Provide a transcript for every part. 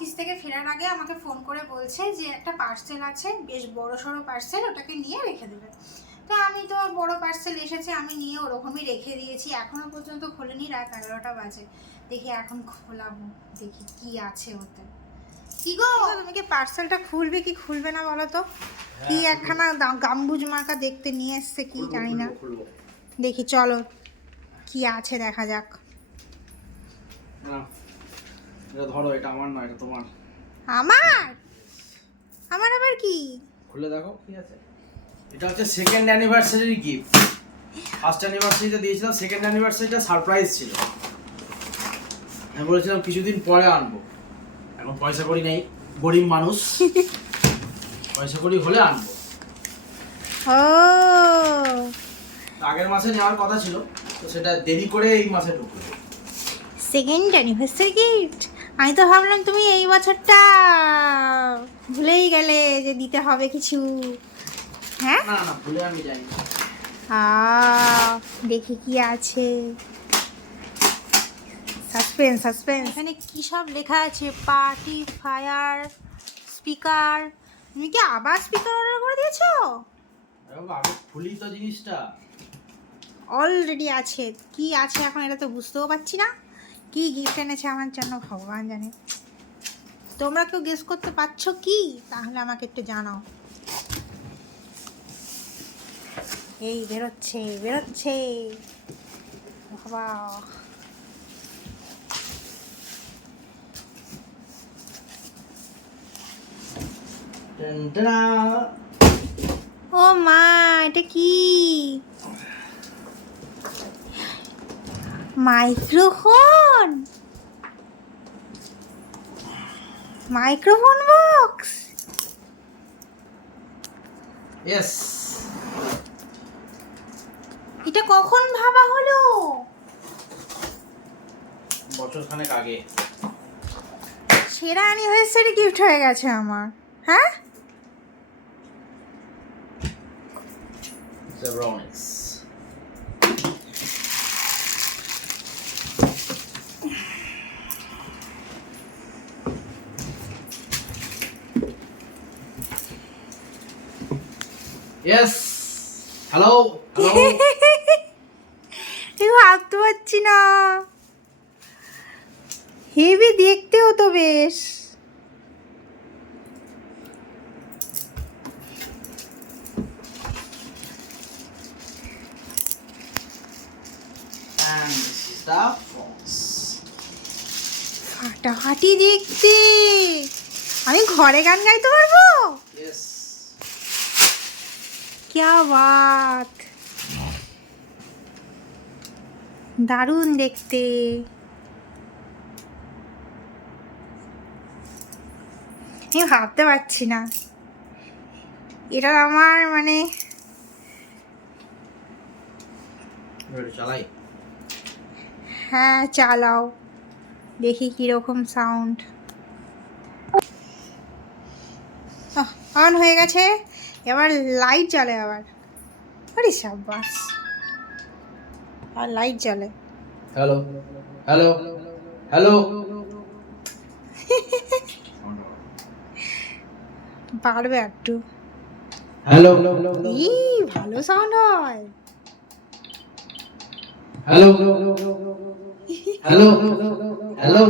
Office থেকে ফেরার আগে আমাকে ফোন করে বলছে যে একটা পার্সেল আছে, বেশ বড় সড়ো পার্সেল, ওটাকে নিয়ে রেখে দেবে। তো আমি তো বড় পার্সেল এসেছে, আমি নিয়ে ওরকমই রেখে দিয়েছি। এখনো পর্যন্ত খোলেনি, রাত 11টা বাজে। দেখি এখন খোলাবো, দেখি কি আছে ওতে। কি গো, তুমি কি পার্সেলটা খুলবে কি খুলবে না বলো তো? কি একখানা গাম্বুজ মার্কা দেখতে নিয়ে এসছে, কি জানি না। দেখি চলো কি আছে দেখা যাক। এটা ধরো, এটা আমার নয়, এটা তোমার। আমার আমার আবার কি? খুলে দেখো কি আছে। এটা হচ্ছে সেকেন্ড অ্যানিভার্সারি গিফট। ফার্স্ট অ্যানিভার্সারিতে দিয়েছিলাম, সেকেন্ড অ্যানিভার্সারিটা সারপ্রাইজ ছিল। আমি বলেছিলাম কিছুদিন পরে আনবো। এখন পয়সা করি নেই, গরিব মানুষ। পয়সা করি হলে আনবো। ও, আগের মাসে নেওয়ার কথা ছিল, তো সেটা দেরি করে এই মাসে ঢুকলো। Second anniversary gift. আমি তো ভাবলাম তুমি এই বছরটা ভুলেই গেলে যে দিতে হবে কিছু। হ্যাঁ, না না, ভুলে আমি যাই। দেখি কি আছে। Suspense suspense. এখানে কি সব লেখা আছে? Party fire speaker. তুমি কি আবার স্পিকার অর্ডার করে দিয়েছো? আগে খুলি তো জিনিসটা। অলরেডি আছে। কি আছে এখন এটা তো বুঝতেও পারছি না। কি গিফট এনেছে আমার জন্য ভগবান জানে। তোমরা কেউ গেস করতে পারছো কি? তাহলে আমাকে একটু জানাও। এই বেরোচ্ছে বেরোচ্ছে বাবা। টানটানা। ও মা, এটা কি? Microphone, microphone box. ইয়েস। এটা কখন ভাবা হলো? বছর খানেক আগে। সেরা অ্যানিভার্সারি গিফট হয়ে গেছে আমার। হ্যাঁ, Zebronics. Yes. Hello. Hello. এগুলো ভাবতে পারছি না। হেভি দেখতেও তো বেশ। And this is the box. ফাটাফাটি দেখতে। আমি ঘরে গান গাইতে পারবো। Yes. क्या बात, দারুণ দেখতে। আমি ভাবতে পারছি না এটা আমার মানে। চালাই। হ্যাঁ চালাও, দেখি কিরকম সাউন্ড। অন হয়ে গেছে। এবার লাইট জ্বলে আবার। আরে সাবাস, আর লাইট জ্বলে। Hello hello hello. বাড়বে একটু। হ্যালো ই ভালো সাউন্ড হয়। Hello hello hello.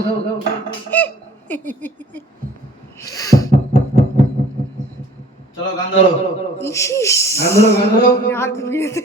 চলো গান ধরো। ইস, গান ধরো গান ধরো। রাত বিরেতে।